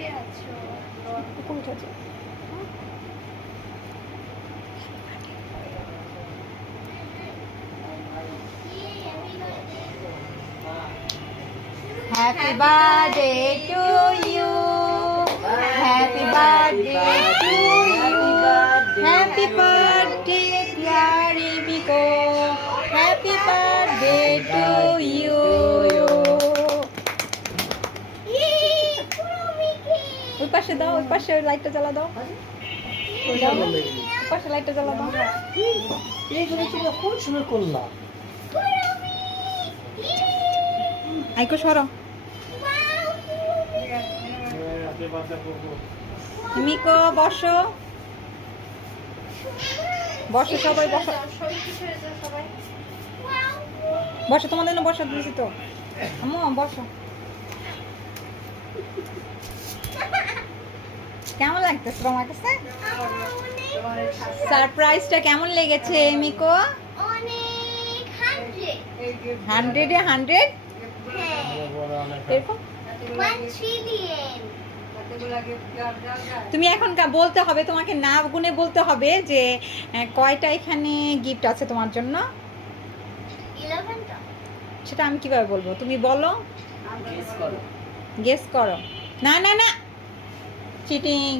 Happy birthday to you. Happy birthday to you. Happy birthday, dear Miko. Happy birthday to you. ওই পাশে দাও, ওই পাশে লাইটটা জ্বালা দাও। ওই পাশে লাইটটা জ্বালা দাও। এইগুলো তুমি কোন সময় করলা? আইকো সরো। মিকো বসো, বসো সবাই বসো, বসো তোমাদের জন্য বসো দিয়েছি তো। আম্মু বসো। কেমন লাগতেছে তোমার কাছে? সারপ্রাইজটা কেমন লেগেছে মিকো? 100-এ 100? এরকম তুমি এখন বলতে হবে, তোমাকে না গুনে বলতে হবে যে কয়টা এখানে গিফট আছে তোমার জন্য। 11টা। সেটা আমি কিভাবে বলবো? তুমি বলো, গেস করো। না না না, চিটিং।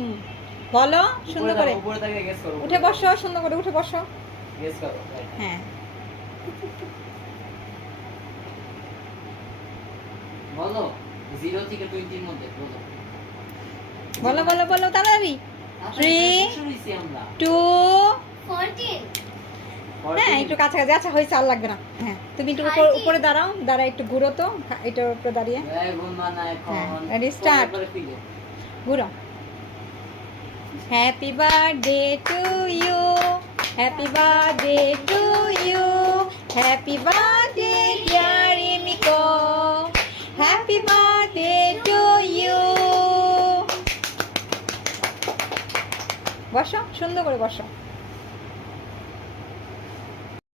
বলো সুন্দর করে, উঠে বসো, সুন্দর করে উঠে বসো। হ্যাঁ বলো 0 থেকে 20 এর মধ্যে বলো। বলো বলো বলো তাড়াতাড়ি। 3 2 14। হ্যাঁ একটু কাছাকাছি। আচ্ছা হয়েছে, আর লাগবে না। হ্যাঁ তুমি একটু উপরে দাঁড়াও, দাঁড়া একটু ঘুরো তো, এটার উপরে দাঁড়িয়ে। হ্যাঁ রেডি স্টার্ট, ঘুরো। Happy birthday to you, happy birthday to you, happy birthday dear Miko, happy birthday to you. বসো, সুন্দর করে বসো।